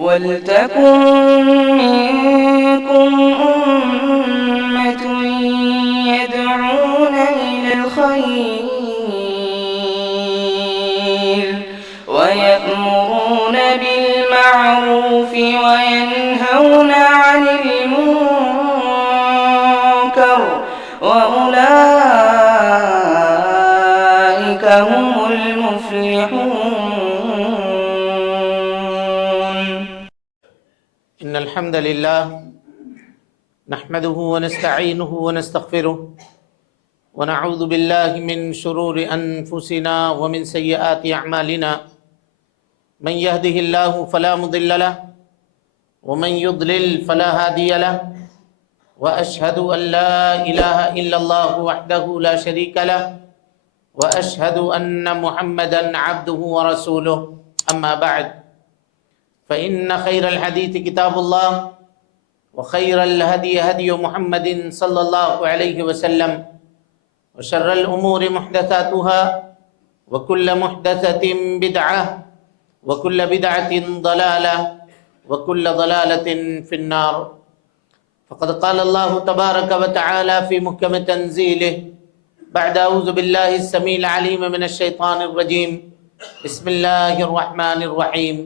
وَلْتَكُن مِّنكُمْ أُمَّةٌ يَدْعُونَ إِلَى الْخَيْرِ وَيَأْمُرُونَ بِالْمَعْرُوفِ وَيَنْهَوْنَ عَنِ الْمُنكَرِ وَأُولَٰئِكَ هُمُ الْمُفْلِحُونَ. إن الحمد لله نحمده ونستعينه ونستغفره ونعوذ بالله من شرور أنفسنا ومن سيئات أعمالنا من يهده الله فلا مضل له ومن يضلل فلا هادي له وأشهد أن لا إله إلا الله وحده لا شريك له وأشهد أن محمدا عبده ورسوله أما بعد فإن خير الحديث كتاب الله وخير الهدي هدي محمد صلى الله عليه وسلم وشر الأمور محدثاتها وكل محدثة بدعة وكل بدعة ضلالة وكل ضلالة في النار. فقد قال الله تبارك وتعالى في محكم تنزيله بعد أعوذ بالله السميع العليم من الشيطان الرجيم بسم الله الرحمن الرحيم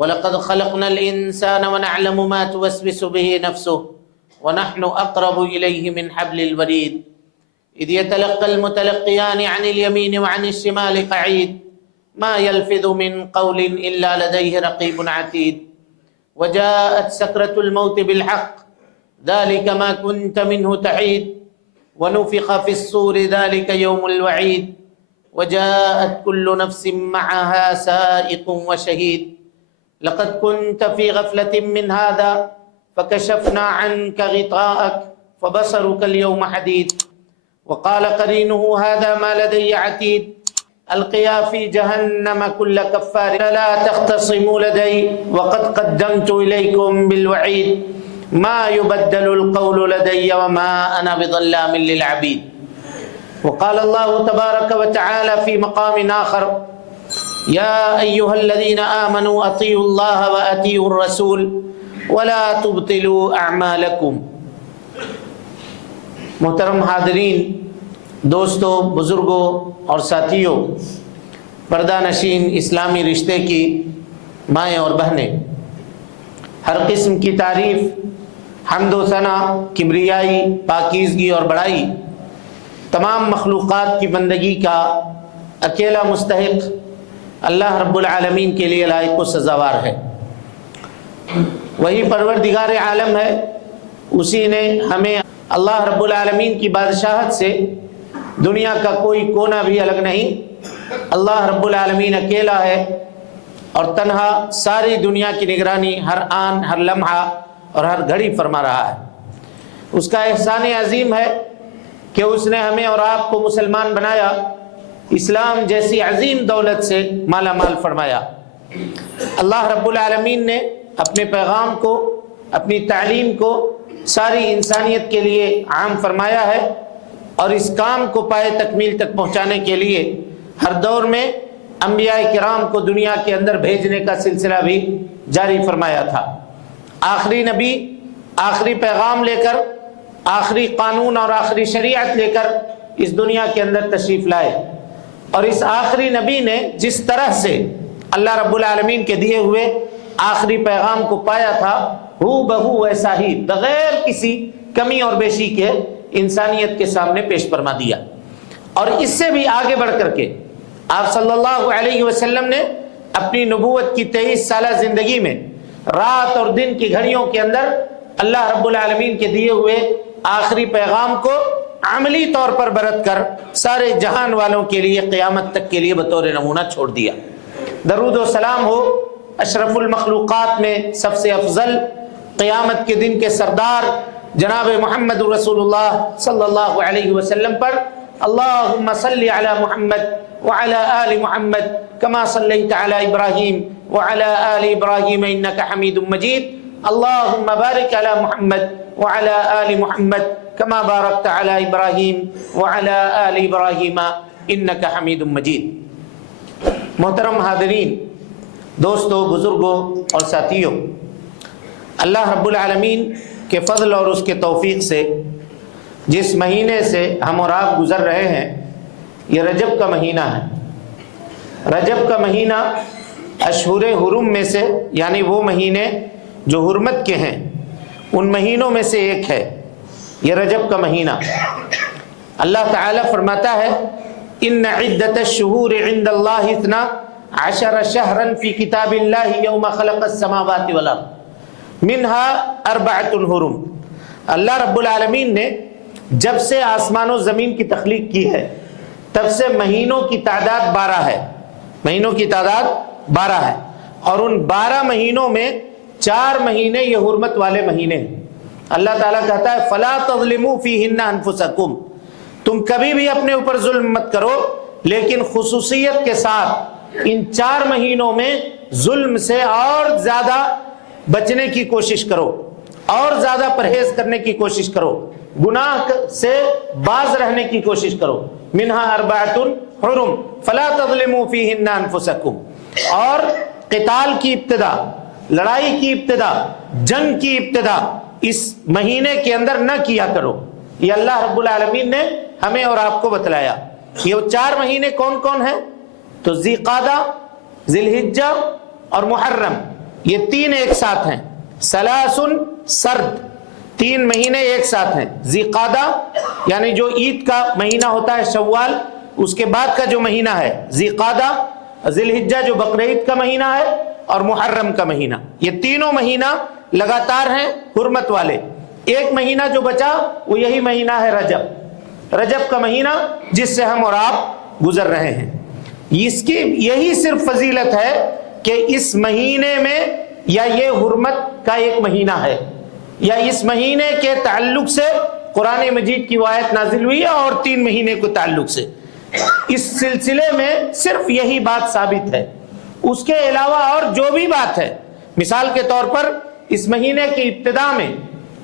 وَلَقَدْ خَلَقْنَا الْإِنسَانَ وَنَعْلَمُ مَا تُوَسْوِسُ بِهِ نَفْسُهُ وَنَحْنُ أَقْرَبُ إِلَيْهِ مِنْ حَبْلِ الْوَرِيدِ إِذْ يَتَلَقَّى الْمُتَلَقِّيَانِ عَنِ الْيَمِينِ وَعَنِ الشِّمَالِ قَعِيدٌ مَا يَلْفِظُ مِنْ قَوْلٍ إِلَّا لَدَيْهِ رَقِيبٌ عَتِيدٌ وَجَاءَتْ سَكْرَةُ الْمَوْتِ بِالْحَقِّ ذَلِكَ مَا كُنْتَ مِنْهُ تَحِيدُ وَنُفِخَ فِي الصُّورِ ذَلِكَ يَوْمُ الْوَعِيدِ وَجَاءَتْ كُلُّ نَفْسٍ مَعَهَا سَائِقٌ وَشَهِيدٌ لقد كنت في غفلة من هذا فكشفنا عنك غطاءك فبصرك اليوم حديد وقال قرينه هذا ما لدي عتيد ألقيا في جهنم كل كفار لا تختصموا لدي وقد قدمت إليكم بالوعيد ما يبدل القول لدي وما أنا بظلام للعبيد. وقال الله تبارك وتعالى في مقام آخر يا أيها الذين آمنوا أطيعوا الله وأطيعوا الرسول ولا تبطلوا أعمالكم. محترم حاضرین، دوستوں، بزرگوں اور ساتھیوں، پردہ نشین اسلامی رشتے کی مائیں اور بہنیں، ہر قسم کی تعریف، حمد و ثنا، کبریائی، پاکیزگی اور بڑائی تمام مخلوقات کی بندگی کا اکیلا مستحق اللہ رب العالمین کے لیے لائق و سزاوار ہے۔ وہی پروردگار عالم ہے، اسی نے ہمیں اللہ رب العالمین کی بادشاہت سے دنیا کا کوئی کونا بھی الگ نہیں۔ اللہ رب العالمین اکیلا ہے اور تنہا ساری دنیا کی نگرانی ہر آن، ہر لمحہ اور ہر گھڑی فرما رہا ہے۔ اس کا احسان عظیم ہے کہ اس نے ہمیں اور آپ کو مسلمان بنایا، اسلام جیسی عظیم دولت سے مالا مال فرمایا۔ اللہ رب العالمین نے اپنے پیغام کو، اپنی تعلیم کو ساری انسانیت کے لیے عام فرمایا ہے اور اس کام کو پائے تکمیل تک پہنچانے کے لیے ہر دور میں انبیاء کرام کو دنیا کے اندر بھیجنے کا سلسلہ بھی جاری فرمایا تھا۔ آخری نبی آخری پیغام لے کر، آخری قانون اور آخری شریعت لے کر اس دنیا کے اندر تشریف لائے، اور اس آخری نبی نے جس طرح سے اللہ رب العالمین کے دیے ہوئے آخری پیغام کو پایا تھا، ہو بہو ویسا ہی بغیر کسی کمی اور بیشی کے انسانیت کے سامنے پیش فرما دیا۔ اور اس سے بھی آگے بڑھ کر کے آپ صلی اللہ علیہ وسلم نے اپنی نبوت کی 23 سالہ زندگی میں رات اور دن کی گھڑیوں کے اندر اللہ رب العالمین کے دیے ہوئے آخری پیغام کو عملی طور پر برت کر سارے جہان والوں کے لیے قیامت تک کے لیے بطور نمونہ چھوڑ دیا۔ درود و سلام ہو اشرف المخلوقات میں سب سے افضل، قیامت کے دن کے سردار جناب محمد رسول اللہ صلی اللہ علیہ وسلم پر۔ اللہم صلی علی محمد وعلی آل محمد کما صلیت علی ابراہیم وعلی آل ابراہیم انکا حمید مجید۔ اللہم بارک علی محمد وعلی آل محمد کما بارکت علی ابراہیم وعلی آل ابراہیم انکا حمید مجید۔ محترم حاضرین، دوستوں، بزرگوں اور ساتھیوں، اللہ رب العالمین کے فضل اور اس کے توفیق سے جس مہینے سے ہم اور آپ گزر رہے ہیں یہ رجب کا مہینہ ہے۔ رجب کا مہینہ اشہر حرم میں سے، یعنی وہ مہینے جو حرمت کے ہیں ان مہینوں میں سے ایک ہے یہ رجب کا مہینہ۔ اللہ تعالی فرماتا ہے ان عدت الشہور عند اللہ 12 شہرا فی کتاب اللہ یوم خلق السماوات والارض منها 4 حرم۔ اللہ رب العالمین نے جب سے آسمان و زمین کی تخلیق کی ہے تب سے مہینوں کی تعداد 12 ہے، مہینوں کی تعداد 12 ہے، اور ان 12 مہینوں میں 4 مہینے یہ حرمت والے مہینے ہیں۔ اللہ تعالیٰ کہتا ہے فَلَا تَظْلِمُوا فِيهِنَّ أَنفُسَكُمْ، تم کبھی بھی اپنے اوپر ظلم مت کرو، لیکن خصوصیت کے ساتھ ان 4 مہینوں میں ظلم سے اور زیادہ بچنے کی کوشش کرو، اور زیادہ پرہیز کرنے کی کوشش کرو، گناہ سے باز رہنے کی کوشش کرو۔ منها 4 حرم فلا تظلموا فیہن انفسکم۔ اور قتال کی ابتدا، لڑائی کی ابتدا، جنگ کی ابتدا اس مہینے کے اندر نہ کیا کرو، یہ اللہ رب العالمین نے ہمیں اور آپ کو بتلایا۔ یہ 4 مہینے کون کون ہیں؟ تو ذی قعدہ، ذی الحجہ اور محرم، یہ 3 ایک ساتھ ہیں۔ سلاسن سرد، 3 مہینے ایک ساتھ ہیں۔ ذی قعدہ یعنی جو عید کا مہینہ ہوتا ہے شوال، اس کے بعد کا جو مہینہ ہے ذی قعدہ، ذی الحجہ جو بقرعید کا مہینہ ہے، اور محرم کا مہینہ، یہ تینوں مہینہ لگاتار ہیں حرمت والے۔ ایک مہینہ جو بچا وہ یہی مہینہ ہے رجب، رجب کا مہینہ جس سے ہم اور آپ گزر رہے ہیں۔ اس کی یہی صرف فضیلت ہے کہ اس مہینے میں یا یہ حرمت کا ایک مہینہ ہے، یا اس مہینے کے تعلق سے قرآن مجید کی آیت نازل ہوئی ہے، اور 3 مہینے کے تعلق سے اس سلسلے میں صرف یہی بات ثابت ہے۔ اس کے علاوہ اور جو بھی بات ہے، مثال کے طور پر اس مہینے کی ابتدا میں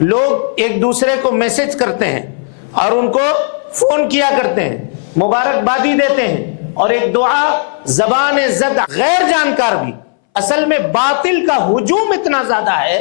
لوگ ایک دوسرے کو میسج کرتے ہیں اور ان کو فون کیا کرتے ہیں، مبارکبادی دیتے ہیں، اور ایک دعا زبان زد غیر جانکار بھی، اصل میں باطل کا ہجوم اتنا زیادہ ہے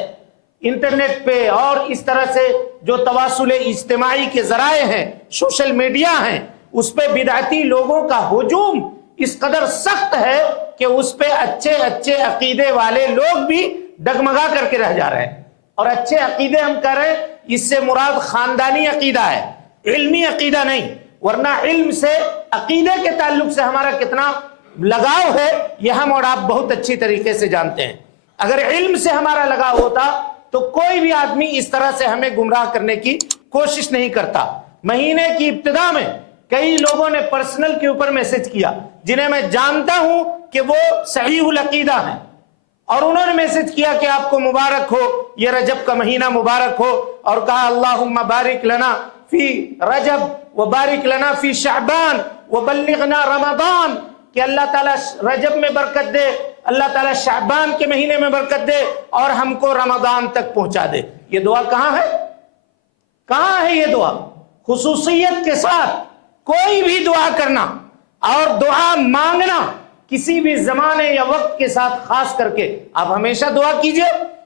انٹرنیٹ پہ اور اس طرح سے جو تواصل اجتماعی کے ذرائع ہیں، سوشل میڈیا ہیں، اس پہ بدعتی لوگوں کا ہجوم اس قدر سخت ہے کہ اس پہ اچھے اچھے عقیدے والے لوگ بھی ڈگمگا کر کے رہ جا رہے ہیں۔ اور اچھے عقیدے ہم کہہ رہے ہیں، اس سے مراد خاندانی عقیدہ ہے، علمی عقیدہ نہیں، ورنہ علم سے، عقیدے کے تعلق سے ہمارا کتنا لگاؤ ہے یہ ہم اور آپ بہت اچھی طریقے سے جانتے ہیں۔ اگر علم سے ہمارا لگاؤ ہوتا تو کوئی بھی آدمی اس طرح سے ہمیں گمراہ کرنے کی کوشش نہیں کرتا۔ مہینے کی ابتدا میں کئی لوگوں نے پرسنل کے اوپر میسج کیا جنہیں میں جانتا ہوں کہ وہ صحیح العقیدہ ہیں، اور انہوں نے میسج کیا کہ آپ کو مبارک ہو، یہ رجب کا مہینہ مبارک ہو، اور کہا اللہم بارک لنا فی رجب وبارک لنا فی شعبان وبلغنا رمضان، کہ اللہ تعالیٰ رجب میں برکت دے، اللہ تعالیٰ شعبان کے مہینے میں برکت دے، اور ہم کو رمضان تک پہنچا دے۔ یہ دعا کہاں ہے؟ کہاں ہے یہ دعا؟ خصوصیت کے ساتھ کوئی بھی دعا کرنا اور دعا مانگنا کسی بھی زمانے یا وقت کے ساتھ، خاص کر کے آپ ہمیشہ دعا کیجئے،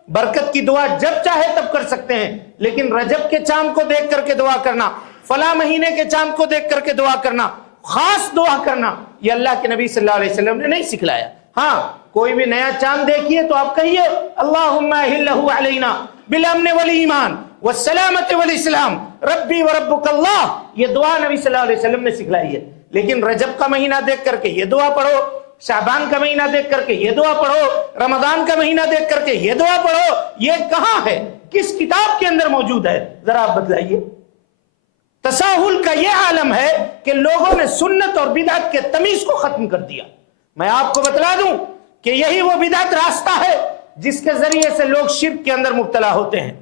برکت کی دعا جب چاہے تب کر سکتے ہیں، لیکن رجب کے چاند کو دیکھ کر کے دعا کرنا، فلاں مہینے کے چاند کو دیکھ کر کے دعا کرنا، خاص دعا کرنا، یہ اللہ کے نبی صلی اللہ علیہ وسلم نے نہیں سکھلایا۔ ہاں کوئی بھی نیا چاند دیکھیے تو آپ کہیے اللہم اہلہ علینا بالامن والایمان والسلامت والاسلام ربی وربک اللہ، یہ دعا نبی صلی اللہ علیہ وسلم نے سکھلائی ہے۔ لیکن رجب کا مہینہ دیکھ کر کے یہ دعا پڑھو، شعبان کا مہینہ دیکھ کر کے یہ دعا پڑھو، رمضان کا مہینہ دیکھ کر کے یہ دعا پڑھو، یہ کہاں ہے؟ کس کتاب کے اندر موجود ہے؟ ذرا آپ بتلائیے۔ تساہل کا یہ عالم ہے کہ لوگوں نے سنت اور بدعت کے تمیز کو ختم کر دیا۔ میں آپ کو بتلا دوں کہ یہی وہ بدعت راستہ ہے جس کے ذریعے سے لوگ شرک کے اندر مبتلا ہوتے ہیں۔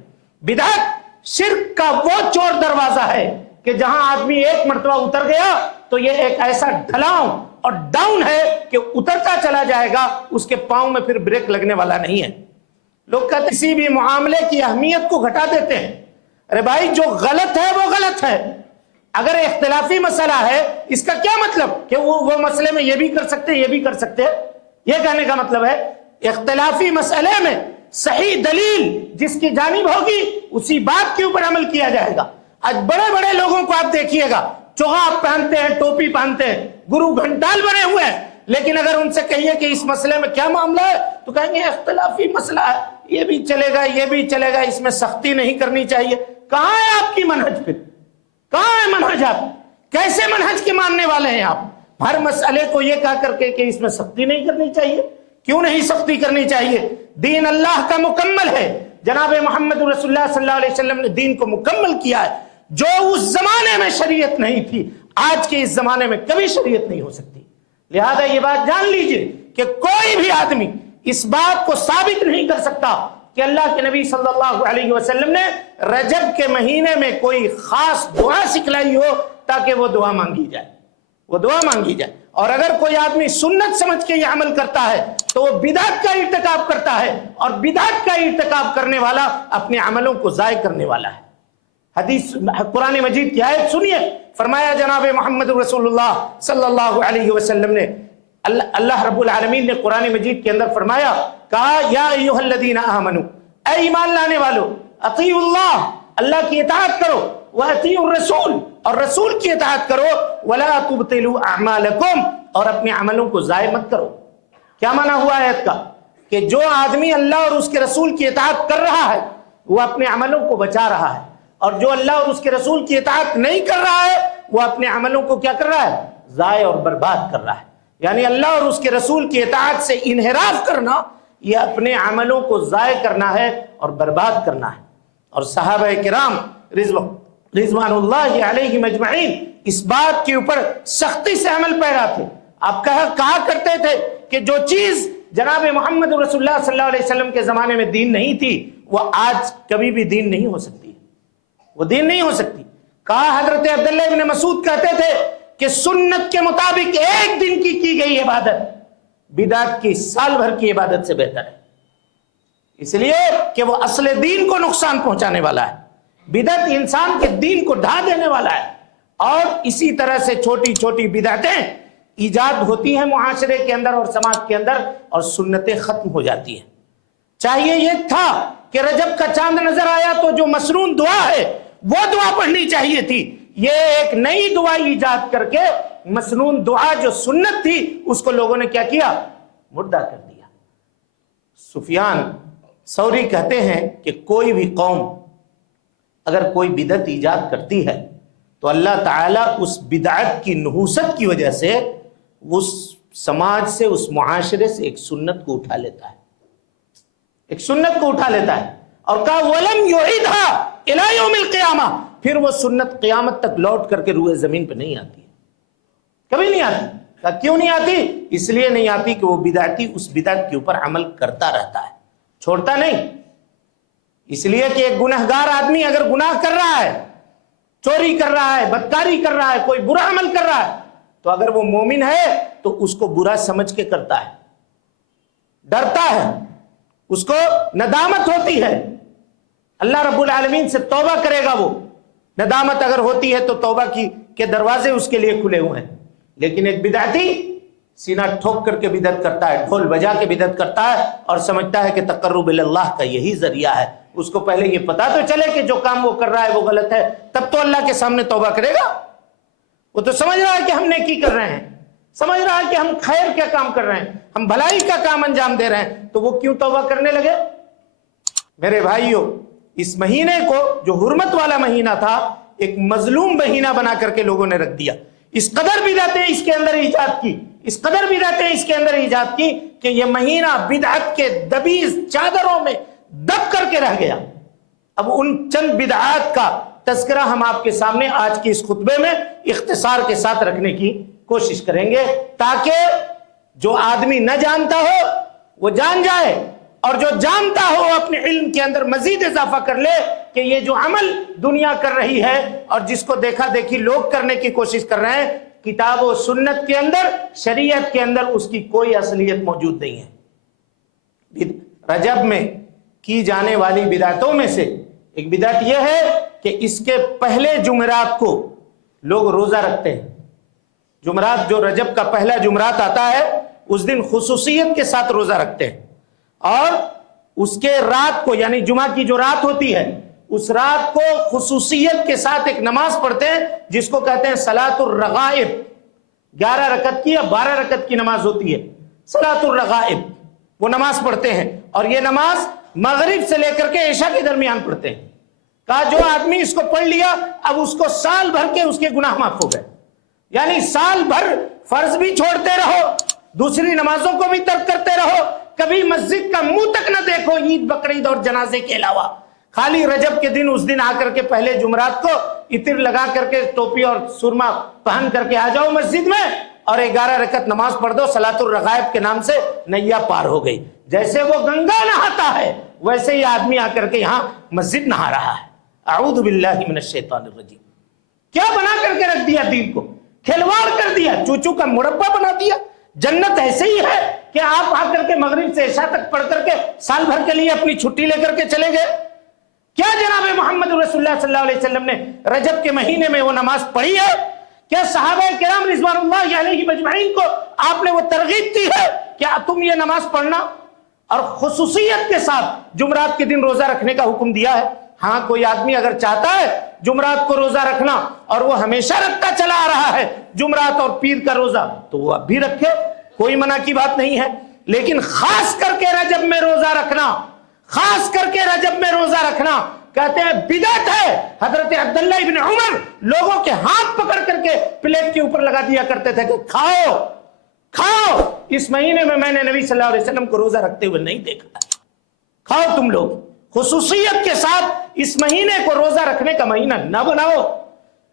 بدعت شرک کا وہ چور دروازہ ہے کہ جہاں آدمی ایک مرتبہ اتر گیا تو یہ ایک ایسا ڈھلاؤ اور ڈاؤن ہے کہ اترتا چلا جائے گا، اس کے پاؤں میں پھر بریک لگنے والا نہیں ہے۔ لوگ کہتے ہیں کسی بھی معاملے کی اہمیت کو گھٹا دیتے ہیں۔ ارے بھائی جو غلط ہے وہ غلط ہے، اگر اختلافی مسئلہ ہے اس کا کیا مطلب کہ وہ مسئلے میں یہ بھی کر سکتے یہ بھی کر سکتے؟ یہ کہنے کا مطلب ہے اختلافی مسئلے میں صحیح دلیل جس کی جانب ہوگی اسی بات کے اوپر عمل کیا جائے گا۔ آج بڑے بڑے لوگوں کو آپ دیکھیے گا، چوغا پہنتے ہیں، ٹوپی پہنتے ہیں، گرو گھنٹال بنے ہوئے ہیں، لیکن اگر ان سے کہیے کہ اس مسئلے میں کیا معاملہ ہے تو کہیں گے اختلافی مسئلہ ہے، یہ بھی چلے گا یہ بھی چلے گا، اس میں سختی نہیں کرنی چاہیے۔ کہاں ہے آپ کی منہج؟ پھر کہاں ہے منہج؟ آپ کیسے منہج کے ماننے والے ہیں؟ آپ ہر مسئلے کو یہ کہا کر کے کہ اس میں سختی نہیں کرنی چاہیے۔ کیوں نہیں سختی کرنی چاہیے؟ دین اللہ کا مکمل ہے، جناب محمد رسول اللہ صلی اللہ علیہ وسلم نے دین کو مکمل کیا ہے۔ جو اس زمانے میں شریعت نہیں تھی، آج کے اس زمانے میں کبھی شریعت نہیں ہو سکتی۔ لہذا یہ بات جان لیجئے کہ کوئی بھی آدمی اس بات کو ثابت نہیں کر سکتا کہ اللہ کے نبی صلی اللہ علیہ وسلم نے رجب کے مہینے میں کوئی خاص دعا سکھلائی ہو تاکہ وہ دعا مانگی جائے، وہ دعا مانگی جائے۔ اور اگر کوئی آدمی سنت سمجھ کے یہ عمل کرتا ہے تو وہ بدعت کا ارتکاب کرتا ہے، اور بدعت کا ارتکاب کرنے والا اپنے عملوں کو ضائع کرنے والا ہے۔ حدیث قرآن مجید کی آیت سنیے، فرمایا جناب محمد رسول اللہ صلی اللہ علیہ وسلم نے، اللہ رب العالمین نے قرآن مجید کے اندر فرمایا، کہا یا ایھا الذین آمنو، اے ایمان لانے والو، اطیعوا اللہ، اللہ کی اطاعت کرو، واطیعوا الرسول، اور رسول کی اطاعت کرو، ولا تبطلوا اعمالکم، اور اپنے عملوں کو ضائع مت کرو۔ کیا معنی ہوا آیت کا؟ کہ جو آدمی اللہ اور اس کے رسول کی اطاعت کر رہا ہے وہ اپنے عملوں کو بچا رہا ہے، اور جو اللہ اور اس کے رسول کی اطاعت نہیں کر رہا ہے وہ اپنے عملوں کو کیا کر رہا ہے؟ ضائع اور برباد کر رہا ہے۔ یعنی اللہ اور اس کے رسول کی اطاعت سے انحراف کرنا یہ اپنے عملوں کو ضائع کرنا ہے اور برباد کرنا ہے۔ اور صحابہ کرام رضوان اللہ علیہم اجمعین اس بات کے اوپر سختی سے عمل پیرا تھے۔ آپ کہا کرتے تھے کہ جو چیز جناب محمد رسول اللہ صلی اللہ علیہ وسلم کے زمانے میں دین نہیں تھی وہ آج کبھی بھی دین نہیں ہو سکتی، وہ دین نہیں ہو سکتی۔ کہا حضرت عبداللہ ابن مسعود کہتے تھے کہ سنت کے مطابق ایک دن کی گئی عبادت بدعت کی سال بھر کی عبادت سے بہتر ہے، اس لیے کہ وہ اصل دین کو نقصان پہنچانے والا ہے۔ بدعت انسان کے دین کو ڈھا دینے والا ہے، اور اسی طرح سے چھوٹی چھوٹی بدعتیں ایجاد ہوتی ہیں معاشرے کے اندر اور سماج کے اندر، اور سنتیں ختم ہو جاتی ہیں۔ چاہیے یہ تھا کہ رجب کا چاند نظر آیا تو جو مسنون دعا ہے وہ دعا پڑھنی چاہیے تھی، یہ ایک نئی دعا ایجاد کر کے مسنون دعا جو سنت تھی اس کو لوگوں نے کیا کیا؟ مردہ کر دیا۔ سفیان ثوری کہتے ہیں کہ کوئی بھی قوم اگر کوئی بدعت ایجاد کرتی ہے تو اللہ تعالیٰ اس بدعت کی نحوست کی وجہ سے اس سماج سے، اس معاشرے سے ایک سنت کو اٹھا لیتا ہے، ایک سنت کو اٹھا لیتا ہے، اور کہا وَلَمْ يُعِدْهَا إِلَى يَوْمِ الْقِيَامَةِ، پھر وہ سنت قیامت تک لوٹ کر کے روئے زمین پہ نہیں آتی ہے، کبھی نہیں آتی۔ کہا کیوں نہیں آتی؟ اس لیے نہیں آتی کہ وہ بدعتی اس بدعت کے اوپر عمل کرتا رہتا ہے، چھوڑتا نہیں۔ اس لیے کہ ایک گنہگار آدمی اگر گناہ کر رہا ہے، چوری کر رہا ہے، بدکاری کر رہا ہے، کوئی برا عمل کر رہا ہے، تو اگر وہ مومن ہے تو اس کو برا سمجھ کے کرتا ہے، ڈرتا ہے، اس کو ندامت ہوتی ہے، اللہ رب العالمین سے توبہ کرے گا۔ وہ ندامت اگر ہوتی ہے تو توبہ کے دروازے اس کے لیے کھلے ہوئے ہیں۔ لیکن ایک بدعتی سینہ ٹھوک کر کے بدعت کرتا ہے، ڈھول بجا کے بدعت کرتا ہے، اور سمجھتا ہے کہ تقرب اللہ کا یہی ذریعہ ہے۔ اس کو پہلے یہ پتا تو چلے کہ جو کام وہ کر رہا ہے وہ غلط ہے، تب تو اللہ کے سامنے توبہ کرے گا۔ وہ تو سمجھ رہا ہے کہ ہم نیکی کر رہے ہیں، سمجھ رہا ہے کہ ہم خیر کیا کام کر رہے ہیں، ہم بھلائی کا کام انجام دے رہے ہیں، تو وہ کیوں توبہ کرنے لگے؟ میرے بھائیوں، اس مہینے کو جو حرمت والا مہینہ تھا ایک مظلوم مہینہ بنا کر کے لوگوں نے رکھ دیا۔ اس قدر بدعتیں اس کے اندر ایجاد کی، اس قدر بدعتیں اس کے اندر ایجاد کی کہ یہ مہینہ بدعت کے دبیز چادروں میں دب کر کے رہ گیا۔ اب ان چند بدعات کا تذکرہ ہم آپ کے سامنے آج کے اس خطبے میں اختصار کے ساتھ رکھنے کی کوشش کریں گے، تاکہ جو آدمی نہ جانتا ہو وہ جان جائے، اور جو جانتا ہو اپنے علم کے اندر مزید اضافہ کر لے کہ یہ جو عمل دنیا کر رہی ہے اور جس کو دیکھا دیکھی لوگ کرنے کی کوشش کر رہے ہیں، کتاب و سنت کے اندر، شریعت کے اندر اس کی کوئی اصلیت موجود نہیں ہے۔ رجب میں کی جانے والی بدعتوں میں سے ایک بدعت یہ ہے کہ اس کے پہلے جمعرات کو لوگ روزہ رکھتے ہیں۔ جمعرات جو رجب کا پہلا جمعرات آتا ہے اس دن خصوصیت کے ساتھ روزہ رکھتے ہیں، اور اس کے رات کو یعنی جمعہ کی جو رات ہوتی ہے اس رات کو خصوصیت کے ساتھ ایک نماز پڑھتے ہیں جس کو کہتے ہیں صلاۃ الرغائب. 11 رکعت کی یا 12 رکعت کی نماز ہوتی ہے صلاۃ الرغائب. وہ نماز پڑھتے ہیں اور یہ نماز مغرب سے لے کر کے عشاء کے درمیان پڑھتے ہیں. کہا جو آدمی اس کو پڑھ لیا اب اس کو سال بھر کے اس کے گناہ معاف ہو گئے. یعنی سال بھر فرض بھی چھوڑتے رہو, دوسری نمازوں کو بھی ترک کرتے رہو, کبھی مسجد کا منہ تک نہ دیکھو عید بقرعید اور جنازے کے علاوہ, خالی رجب کے دن اس دن آ کر کے پہلے جمعرات کو عطر لگا کر کے ٹوپی اور سرما پہن کر کے آ جاؤ مسجد میں اور 11 رکعت نماز پڑھ دو, صلاۃ الرغائب کے نام سے نیا پار ہو گئی. جیسے وہ گنگا نہاتا ہے ویسے ہی آدمی آ کر کے یہاں مسجد نہا رہا ہے. اعوذ باللہ من الشیطان الرجیم. کیا بنا کر کے رکھ دیا دین کو, کھلواڑ کر دیا, چوچو کا مربع بنا دیا. جنت ایسے ہی ہے کہ آپ آ کر کے مغرب سے عشاء تک پڑھ کر کے سال بھر کے لیے اپنی چھٹی لے کر کے چلے گئے. کیا جناب محمد رسول اللہ صلی اللہ علیہ وسلم نے رجب کے مہینے میں وہ نماز پڑھی ہے؟ کیا صحابہ کرام رضوان اللہ علیہم اجمعین کو آپ نے وہ ترغیب دی ہے کہ تم یہ نماز پڑھنا, اور خصوصیت کے ساتھ جمعرات کے دن روزہ رکھنے کا حکم دیا ہے؟ ہاں کوئی آدمی اگر چاہتا ہے جمعرات کو روزہ رکھنا اور وہ ہمیشہ رکھتا چلا آ رہا ہے جمعرات اور پیر کا روزہ, تو وہ اب بھی رکھے, کوئی منع کی بات نہیں ہے. لیکن خاص کر کے رجب میں روزہ رکھنا, خاص کر کے رجب میں روزہ رکھنا کہتے ہیں بدعت ہے. حضرت عبداللہ ابن عمر لوگوں کے ہاتھ پکڑ کر کے پلیٹ کے اوپر لگا دیا کرتے تھے کہ کھاؤ کھاؤ, اس مہینے میں نے نبی صلی اللہ علیہ وسلم کو روزہ رکھتے ہوئے نہیں دیکھا, کھاؤ تم لوگ. خصوصیت کے ساتھ اس مہینے کو روزہ رکھنے کا مہینہ نہ بناؤ.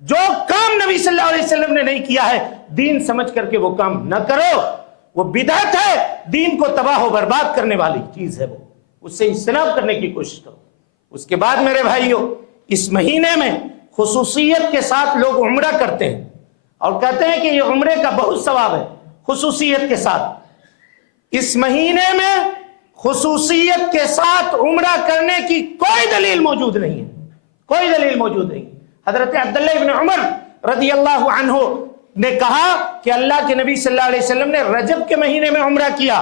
جو کام نبی صلی اللہ علیہ وسلم نے نہیں کیا ہے دین سمجھ کر کے وہ کام نہ کرو, وہ بدعت ہے, دین کو تباہ و برباد کرنے والی چیز ہے, وہ اس سے اجتناب کرنے کی کوشش کرو. اس کے بعد میرے بھائیوں, اس مہینے میں خصوصیت کے ساتھ لوگ عمرہ کرتے ہیں اور کہتے ہیں کہ یہ عمرے کا بہت ثواب ہے. خصوصیت کے ساتھ اس مہینے میں خصوصیت کے ساتھ عمرہ کرنے کی کوئی دلیل موجود نہیں ہے, کوئی دلیل موجود نہیں. حضرت عبداللہ ابن عمر رضی اللہ عنہ نے کہا کہ اللہ کے نبی صلی اللہ علیہ وسلم نے رجب کے مہینے میں عمرہ کیا.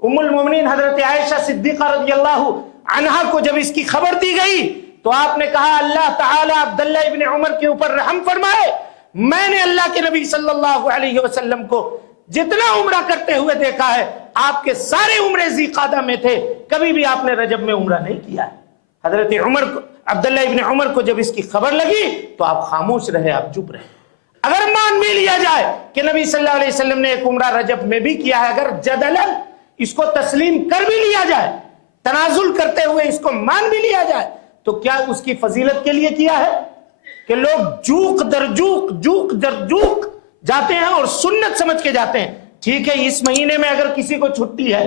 ام المومنین حضرت عائشہ صدیقہ رضی اللہ عنہا کو جب اس کی خبر دی گئی تو آپ نے کہا اللہ تعالی عبداللہ ابن عمر کے اوپر رحم فرمائے, میں نے اللہ کے نبی صلی اللہ علیہ وسلم کو جتنا عمرہ کرتے ہوئے دیکھا ہے آپ کے سارے عمرے ذی قعدہ میں تھے, کبھی بھی آپ نے رجب میں عمرہ نہیں کیا ہے. حضرت عمر کو عبداللہ ابن عمر کو جب اس کی خبر لگی تو آپ خاموش رہے, آپ چپ رہے. اگر مان بھی لیا جائے کہ نبی صلی اللہ علیہ وسلم نے ایک عمرہ رجب میں بھی کیا ہے, اگر جدلاً اس کو تسلیم کر بھی لیا جائے, تنازل کرتے ہوئے اس کو مان بھی لیا جائے, تو کیا اس کی فضیلت کے لیے کیا ہے کہ لوگ جوق در جوق جاتے ہیں اور سنت سمجھ کے جاتے ہیں. ٹھیک ہے, اس مہینے میں اگر کسی کو چھٹی ہے,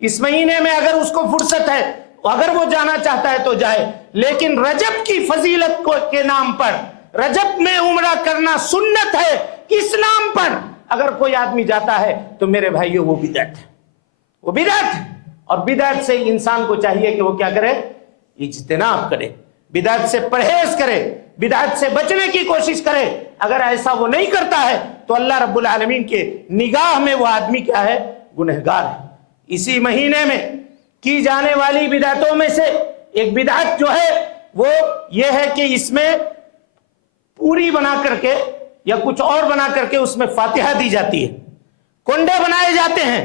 اس مہینے میں اگر اس کو فرصت ہے, اگر وہ جانا چاہتا ہے تو جائے, لیکن رجب کی فضیلت کے نام پر رجب میں عمرہ کرنا سنت ہے اس نام پر اگر کوئی آدمی جاتا ہے تو میرے بھائیوں وہ بدعت ہے, وہ بدعت ہے. اور بدعت سے انسان کو چاہیے کہ وہ کیا کرے, اجتناب کرے, بدعت سے پرہیز کرے, بدعت سے بچنے کی کوشش کرے. اگر ایسا وہ نہیں کرتا ہے تو اللہ رب العالمین کے نگاہ میں وہ آدمی کیا ہے, گنہگار ہے. اسی مہینے میں کی جانے والی بدعتوں میں سے ایک بدعت جو ہے وہ یہ ہے کہ اس میں پوری بنا کر کے یا کچھ اور بنا کر کے اس میں فاتحہ دی جاتی ہے, کنڈے بنائے جاتے ہیں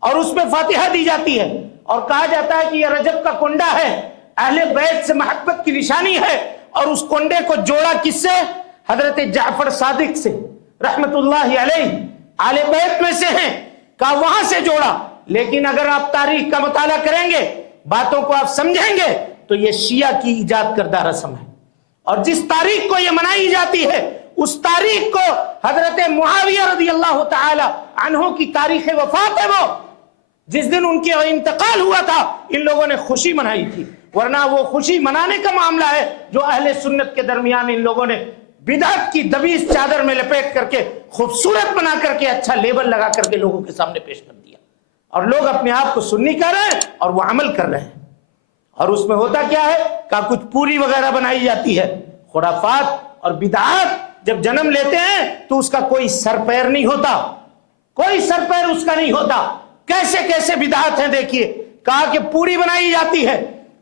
اور اس میں فاتحہ دی جاتی ہے اور کہا جاتا ہے کہ یہ رجب کا کنڈا ہے, اہل بیت سے محبت کی نشانی ہے. اور اس کنڈے کو جوڑا کس سے, حضرت جعفر صادق سے رحمت اللہ علیہ, آل بیت میں سے ہیں, کہا وہاں سے جوڑا. لیکن اگر آپ تاریخ کا مطالعہ کریں گے, باتوں کو آپ سمجھیں گے تو یہ شیعہ کی ایجاد کردہ رسم ہے. اور جس تاریخ کو یہ منائی جاتی ہے اس تاریخ کو حضرت معاویہ رضی اللہ تعالی عنہ کی تاریخ وفات ہے, وہ جس دن ان کے انتقال ہوا تھا ان لوگوں نے خوشی منائی تھی, ورنہ وہ خوشی منانے کا معاملہ ہے جو اہل سنت کے درمیان ان لوگوں نے بدعت کی دبیس چادر میں لپیٹ کر کے خوبصورت بنا کر کے اچھا لیبل لگا کر کے لوگوں کے سامنے پیش کر دیا, اور لوگ اپنے آپ کو سنی کر رہے ہیں اور وہ عمل کر رہے ہیں. اور اس میں ہوتا کیا ہے کہ کچھ پوری وغیرہ بنائی جاتی ہے. خرافات اور بدعات جب جنم لیتے ہیں تو اس کا کوئی سر پیر نہیں ہوتا, کوئی سر پیر اس کا نہیں ہوتا. کیسے کیسے بدعات ہیں دیکھیے, کہا کہ پوری بنائی جاتی ہے،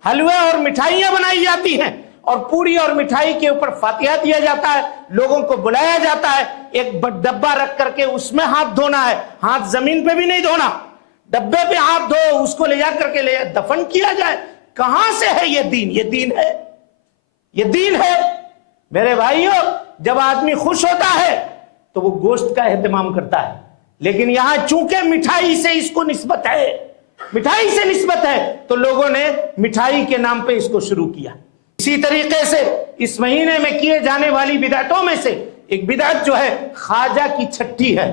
حلوے اور مٹھائیاں بنائی جاتی ہیں، اور پوری اور مٹھائی کے اوپر فاتحہ دیا جاتا ہے، لوگوں کو بلایا جاتا ہے، ایک ڈبہ رکھ کر کے اس میں ہاتھ دھونا ہے، ہاتھ زمین پہ بھی نہیں دھونا، ڈبے پہ ہاتھ دھو، اس کو لے جا کر کے دفن کیا جائے۔ کہاں سے ہے یہ دین؟ یہ دین ہے، یہ دین ہے میرے بھائیوں۔ جب آدمی خوش ہوتا ہے تو وہ گوشت کا اہتمام کرتا ہے، لیکن یہاں چونکہ مٹھائی سے اس کو نسبت ہے، مٹھائی سے نسبت ہے، تو لوگوں نے مٹھائی کے نام پہ اس کو شروع کیا۔ اسی طریقے سے اس مہینے میں کیے جانے والی بدعتوں میں سے ایک بدعت جو ہے خواجہ کی چھٹی ہے،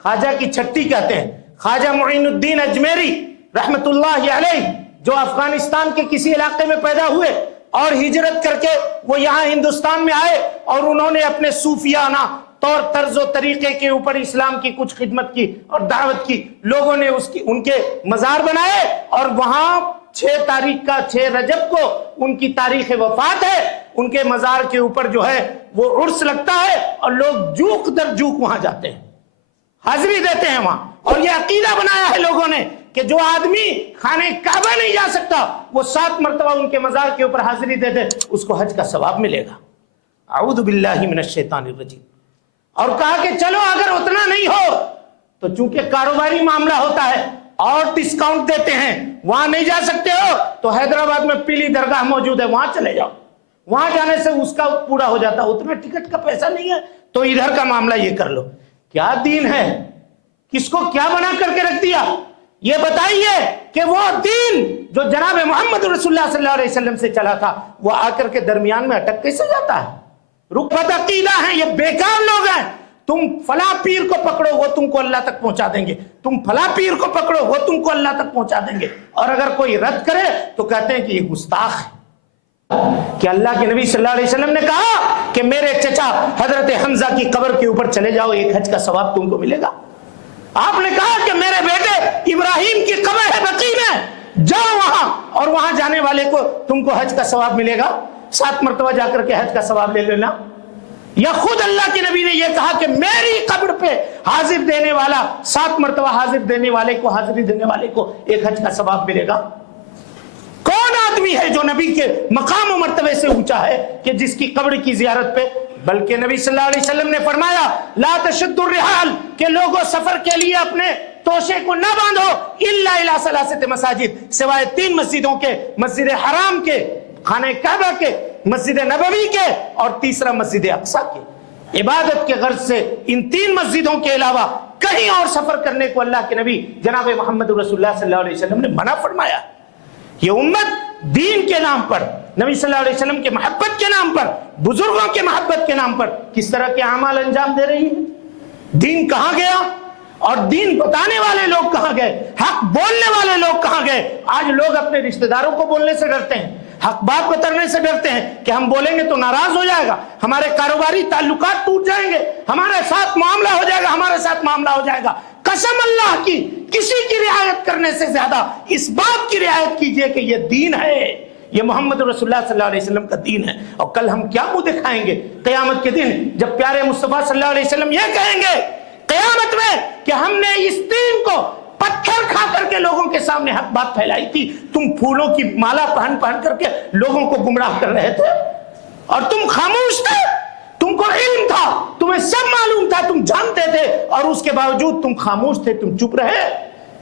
خواجہ کی چھٹی کہتے ہیں۔ خواجہ معین الدین اجمیری رحمت اللہ علیہ جو افغانستان کے کسی علاقے میں پیدا ہوئے اور ہجرت کر کے وہ یہاں ہندوستان میں آئے، اور انہوں نے اپنے صوفیانہ طور طرز و طریقے کے اوپر اسلام کی کچھ خدمت کی اور دعوت کی۔ لوگوں نے ان کے مزار بنائے، اور وہاں 6 رجب کو ان کی تاریخ وفات ہے، ان کے مزار کے اوپر جو ہے وہ عرس لگتا ہے، اور لوگ جوق در جوق وہاں جاتے ہیں، حاضری دیتے ہیں وہاں۔ اور یہ عقیدہ بنایا ہے لوگوں نے کہ جو آدمی خانہ کعبہ نہیں جا سکتا وہ 7 مرتبہ ان کے مزار کے اوپر حاضری دے دے، اس کو حج کا ثواب ملے گا۔ اعوذ باللہ من الشیطان الرجیم۔ اور کہا کہ چلو اگر اتنا نہیں ہو تو چونکہ کاروباری معاملہ ہوتا ہے اور ڈسکاؤنٹ دیتے ہیں، وہاں نہیں جا سکتے ہو تو حیدرآباد میں پیلی درگاہ موجود ہے، وہاں چلے جاؤ، وہاں جانے سے اس کا پورا ہو جاتا ہے، اتنا ٹکٹ کا پیسہ نہیں ہے تو ادھر کا معاملہ یہ کر لو۔ کیا دین ہے؟ کس کو کیا بنا کر کے رکھ دیا؟ یہ بتائیے کہ وہ دین جو جناب محمد رسول اللہ صلی اللہ علیہ وسلم سے چلا تھا وہ آ کر کے درمیان میں اٹک کیسے جاتا ہے؟ رکبت عقیدہ ہیں، یہ بیکار لوگ ہیں۔ تم فلاں پیر کو پکڑو وہ تم کو اللہ تک پہنچا دیں گے، تم فلاں پیر کو پکڑو وہ تم کو اللہ تک پہنچا دیں گے، اور اگر کوئی رد کرے تو کہتے ہیں کہ یہ گستاخ ہے۔ کہ اللہ کے نبی صلی اللہ علیہ وسلم نے کہا کہ میرے چچا حضرت حمزہ کی قبر کے اوپر چلے جاؤ، ایک حج کا ثواب تم کو ملے گا۔ آپ نے کہا کہ میرے بیٹے ابراہیم کی قبر ہے بقیع میں، جاؤ وہاں، اور وہاں جانے والے کو تم کو حج کا ثواب ملے گا، 7 مرتبہ جا کر کے حج کا ثواب لے لینا۔ یا خود اللہ کے نبی نے یہ کہا کہ میری قبر پہ حاضر دینے والا 7 مرتبہ حاضر دینے والے کو، حاضری دینے والے کو ایک حج کا ثواب ملے گا۔ کون آدمی ہے جو نبی کے مقام و مرتبے سے اونچا ہے کہ جس کی قبر کی زیارت پہ؟ بلکہ نبی صلی اللہ علیہ وسلم نے فرمایا لا تشد الرحال، کہ لوگوں سفر کے لیے اپنے توشے کو نہ باندھو الا الی 3 مساجد، سوائے 3 مسجدوں کے، مسجد حرام کے، خانہ کعبہ کے، مسجد نبوی کے، اور تیسرا مسجد اقصی کے۔ عبادت کے غرض سے ان 3 مسجدوں کے علاوہ کہیں اور سفر کرنے کو اللہ کے نبی جناب محمد رسول اللہ صلی اللہ علیہ وسلم نے منع فرمایا۔ یہ امت دین کے نام پر، نبی صلی اللہ علیہ وسلم کے محبت کے نام پر، بزرگوں کے محبت کے نام پر کس طرح کے اعمال انجام دے رہی ہے؟ دین کہاں گیا؟ اور دین بتانے والے لوگ کہاں گئے؟ حق بولنے والے لوگ کہاں گئے؟ آج لوگ اپنے رشتہ داروں کو بولنے سے ڈرتے ہیں، حق بات بتانے سے ڈرتے ہیں کہ ہم بولیں گے تو ناراض ہو جائے گا، ہمارے کاروباری تعلقات ٹوٹ جائیں گے، ہمارے ساتھ معاملہ ہو جائے گا، ہمارے ساتھ معاملہ ہو جائے گا۔ قسم اللہ کی، کسی کی رعایت کرنے سے زیادہ اس بات کی رعایت کیجئے کہ یہ دین ہے، یہ محمد رسول اللہ صلی اللہ علیہ وسلم کا دین ہے۔ اور کل ہم کیا منہ دکھائیں گے قیامت کے دن جب پیارے مصطفیٰ صلی اللہ علیہ وسلم یہ کہیں گے قیامت میں کہ ہم نے اس دین کو پتھر کھا کر کے لوگوں کے سامنے حق بات پھیلائی تھی، تم پھولوں کی مالا پہن پہن کر کے لوگوں کو گمراہ کر رہے تھے اور تم خاموش تھے، تم کو علم تھا، تمہیں سب معلوم تھا، تم جانتے تھے، اور اس کے باوجود تم خاموش تھے، تم چپ رہے،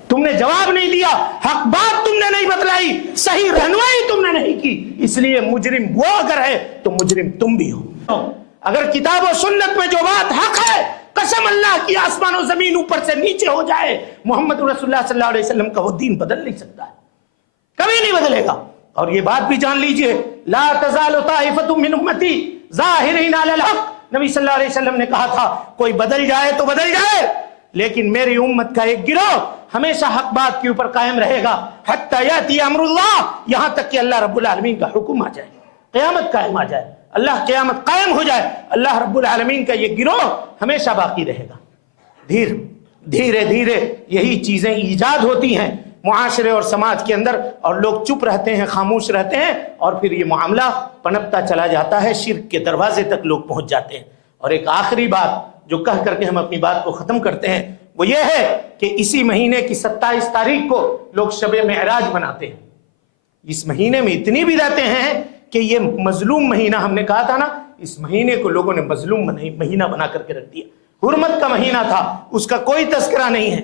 تم نے جواب نہیں دیا، حق بات تم نے نہیں بتلائی، صحیح رہنمائی تم نے نہیں کی، اس لیے مجرم وہ اگر ہے تو مجرم تم بھی ہو۔ اگر کتاب و سنت میں جو بات حق ہے، قسم اللہ کی آسمان و زمین اوپر سے نیچے ہو جائے، محمد رسول اللہ صلی اللہ علیہ وسلم کا وہ دین بدل نہیں سکتا ہے، کبھی نہیں بدلے گا۔ اور یہ بات بھی جان لیجئے لا تزال طائفۃ من امتی ظاہرین علی الحق، نبی صلی اللہ علیہ وسلم نے کہا تھا کوئی بدل جائے تو بدل جائے، لیکن میری امت کا ایک گروہ ہمیشہ حق بات کے اوپر قائم رہے گا حتی یاتی امر اللہ، یہاں تک کہ اللہ رب العالمین کا حکم آ جائے، قیامت قائم آ جائے، اللہ قیامت قائم ہو جائے، اللہ رب العالمین کا یہ گروہ ہمیشہ باقی رہے گا۔ دھیرے دھیرے یہی چیزیں ایجاد ہوتی ہیں معاشرے اور سماج کے اندر، اور لوگ چپ رہتے ہیں، خاموش رہتے ہیں، اور پھر یہ معاملہ پنپتا چلا جاتا ہے، شرک کے دروازے تک لوگ پہنچ جاتے ہیں۔ اور ایک آخری بات جو کہہ کر کے ہم اپنی بات کو ختم کرتے ہیں وہ یہ ہے کہ اسی مہینے کی 27 تاریخ کو لوگ شب معراج مناتے ہیں۔ اس مہینے میں اتنی بدعتیں ہیں کہ یہ مظلوم مہینہ، ہم نے کہا تھا نا، اس مہینے کو لوگوں نے مظلوم مہینہ بنا کر کے رکھ دیا۔ حرمت کا مہینہ تھا، اس کا کوئی تذکرہ نہیں ہے،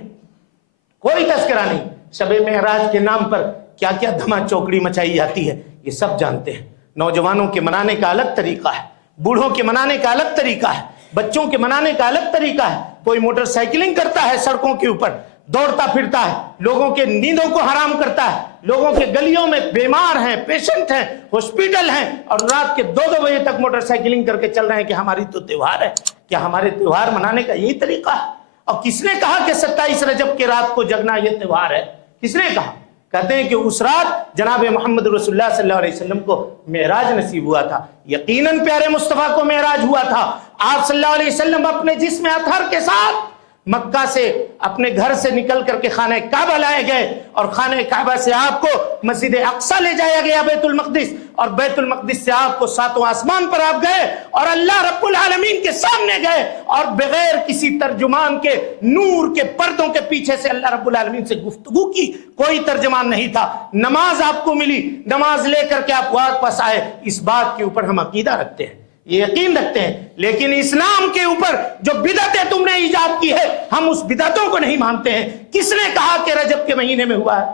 کوئی تذکرہ نہیں۔ شب معراج کے نام پر کیا کیا دھما چوکڑی مچائی جاتی ہے یہ سب جانتے ہیں۔ نوجوانوں کے منانے کا الگ طریقہ ہے، بوڑھوں کے منانے کا الگ طریقہ ہے، بچوں کے منانے کا الگ طریقہ ہے۔ کوئی موٹر سائیکلنگ کرتا ہے سڑکوں کے اوپر، دوڑتا پھرتا ہے، لوگوں کے نیندوں کو حرام کرتا ہے، لوگوں کے گلیوں میں بیمار ہیں، پیشنٹ ہیں، ہاسپٹل ہیں، اور رات کے 2 بجے تک موٹر سائیکلنگ کر کے چل رہے ہیں کہ ہماری تو تہوار ہے۔ کیا ہمارے تہوار منانے کا یہی طریقہ ہے؟ اور کس نے کہا کہ 27 رجب کے رات کو جگنا یہ تہوار ہے؟ کس نے کہا؟ کہتے ہیں کہ اس رات جناب محمد رسول اللہ صلی اللہ علیہ وسلم کو معراج نصیب ہوا تھا۔ یقیناً پیارے مصطفیٰ کو معراج ہوا تھا۔ آپ صلی اللہ علیہ وسلم اپنے جسم اطہر کے ساتھ مکہ سے اپنے گھر سے نکل کر کے خانہ کعبہ لائے گئے، اور خانہ کعبہ سے آپ کو مسجد اقصیٰ لے جایا گیا، بیت المقدس، اور بیت المقدس سے آپ کو 7واں آسمان پر آپ گئے اور اللہ رب العالمین کے سامنے گئے، اور بغیر کسی ترجمان کے نور کے پردوں کے پیچھے سے اللہ رب العالمین سے گفتگو کی۔ کوئی ترجمان نہیں تھا۔ نماز آپ کو ملی، نماز لے کر کے آپ واپس آئے۔ اس بات کے اوپر ہم عقیدہ رکھتے ہیں، یہ یقین رکھتے ہیں، لیکن اسلام کے اوپر جو بدعتیں تم نے ایجاد کی ہے ہم اس بدعتوں کو نہیں مانتے ہیں۔ کس نے کہا کہ رجب کے مہینے میں ہوا ہے؟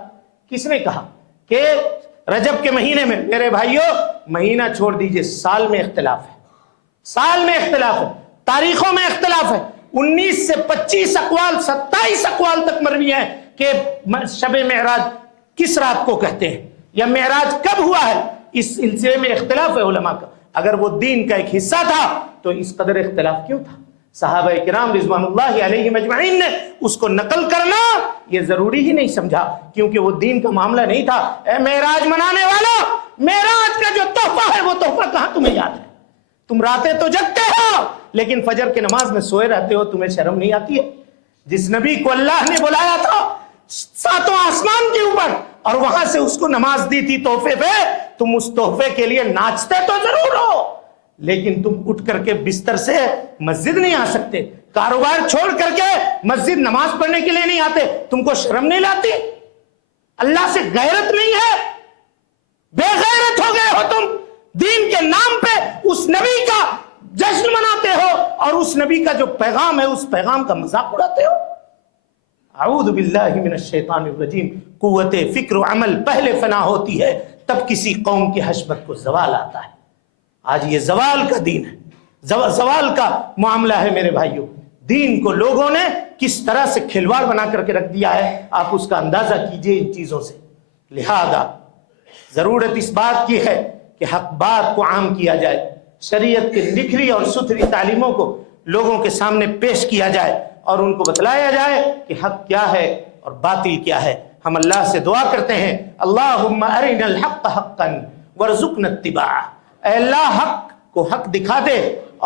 کس نے کہا کہ رجب کے مہینے میں؟ میرے بھائیوں، مہینہ چھوڑ دیجئے، سال میں اختلاف ہے، سال میں اختلاف ہے، تاریخوں میں اختلاف ہے۔ 19 سے 25 اقوال، 27 اقوال تک مروی ہیں کہ شب معراج کس رات کو کہتے ہیں یا معراج کب ہوا ہے۔ اس سلسلے میں اختلاف ہے علماء کا۔ اگر وہ دین کا ایک حصہ تھا تو اس قدر اختلاف کیوں تھا؟ صحابہ کرام رضوان اللہ علیہم اجمعین نے اس کو نقل کرنا یہ ضروری ہی نہیں سمجھا، کیونکہ وہ دین کا معاملہ نہیں تھا۔ اے معراج منانے والا، معراج کا جو تحفہ ہے وہ تحفہ کہاں تمہیں یاد ہے؟ تم راتیں تو جگتے ہو لیکن فجر کی نماز میں سوئے رہتے ہو، تمہیں شرم نہیں آتی ہے؟ جس نبی کو اللہ نے بلایا تھا 7واں آسمان کے اوپر اور وہاں سے اس کو نماز دی تھی تحفے پہ، تم اس تحفے کے لیے ناچتے تو ضرور ہو، لیکن تم اٹھ کر کے بستر سے مسجد نہیں آ سکتے، کاروبار چھوڑ کر کے مسجد نماز پڑھنے کے لیے نہیں آتے۔ تم کو شرم نہیں لاتی؟ اللہ سے غیرت نہیں ہے؟ بے غیرت ہو گئے ہو تم، دین کے نام پہ اس نبی کا جشن مناتے ہو اور اس نبی کا جو پیغام ہے اس پیغام کا مذاق اڑاتے ہو۔ اعوذ باللہ من الشیطان الرجیم۔ قوت فکر و عمل پہلے فنا ہوتی ہے تب کسی قوم کی حشمت کو زوال آتا ہے۔ آج یہ زوال کا دین ہے، زوال کا معاملہ ہے میرے بھائیوں۔ دین کو لوگوں نے کس طرح سے کھلواڑ بنا کر کے رکھ دیا ہے، آپ اس کا اندازہ کیجئے ان چیزوں سے۔ لہذا ضرورت اس بات کی ہے کہ حق بات کو عام کیا جائے، شریعت کی نکھری اور ستھری تعلیموں کو لوگوں کے سامنے پیش کیا جائے اور ان کو بتلایا جائے کہ حق کیا ہے اور باطل کیا ہے۔ ہم اللہ سے دعا کرتے ہیں، اللہم ارنا الحق حقا وارزقنا اتباعہ۔ اے اللہ حق کو حق دکھا دے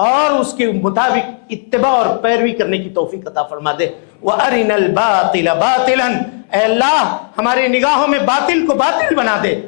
اور اس کے مطابق اتباع اور پیروی کرنے کی توفیق عطا فرما دے۔ وارنا الباطل باطلا، اے اللہ ہماری نگاہوں میں باطل کو باطل بنا دے۔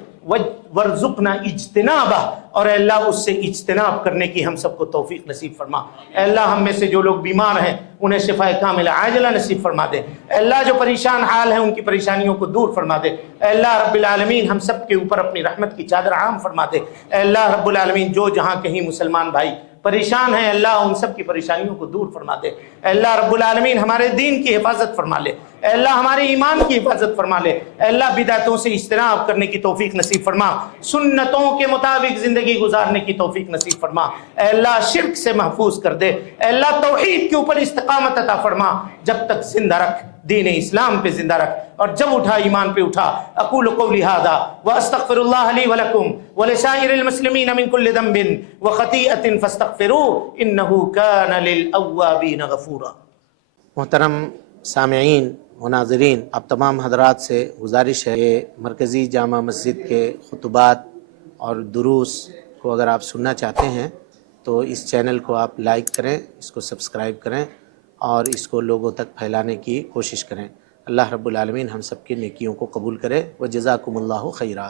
وارزقنا اجتنابہ، اور اے اللہ اس سے اجتناب کرنے کی ہم سب کو توفیق نصیب فرما۔ اے اللہ ہم میں سے جو لوگ بیمار ہیں انہیں شفا کاملہ عاجلہ نصیب فرما دے۔ اے اللہ جو پریشان حال ہیں ان کی پریشانیوں کو دور فرما دے۔ اے اللہ رب العالمین ہم سب کے اوپر اپنی رحمت کی چادر عام فرما دے۔ اے اللہ رب العالمین جو جہاں کہیں مسلمان بھائی پریشان ہیں اللہ ان سب کی پریشانیوں کو دور فرما دے۔ اے اللہ رب العالمین ہمارے دین کی حفاظت فرما لے۔ اے اللہ ہمارے ایمان کی حفاظت فرما لے۔ اے اللہ بدعتوں سے اجتناب کرنے کی توفیق نصیب فرما، سنتوں کے مطابق زندگی گزارنے کی توفیق نصیب فرما۔ اے اللہ شرک سے محفوظ کر دے۔ اے اللہ توحید کے اوپر استقامت عطا فرما، جب تک زندہ رکھ، دین اسلام پہ زندہ رکھ، اور جب اٹھا ایمان پہ اٹھا۔ اقول قولی ھذا واستغفر اللہ لی ولکم ولسائر المسلمین من کل ذنب وخطیئۃ فاستغفروہ انہ کان للأوابین غفورا۔ محترم سامعین و ناظرین، آپ تمام حضرات سے گزارش ہے کہ مرکزی جامع مسجد کے خطبات اور دروس کو اگر آپ سننا چاہتے ہیں تو اس چینل کو آپ لائک کریں، اس کو سبسکرائب کریں اور اس کو لوگوں تک پھیلانے کی کوشش کریں۔ اللہ رب العالمین ہم سب کی نیکیوں کو قبول کرے۔ وجزاکم اللہ خیرا۔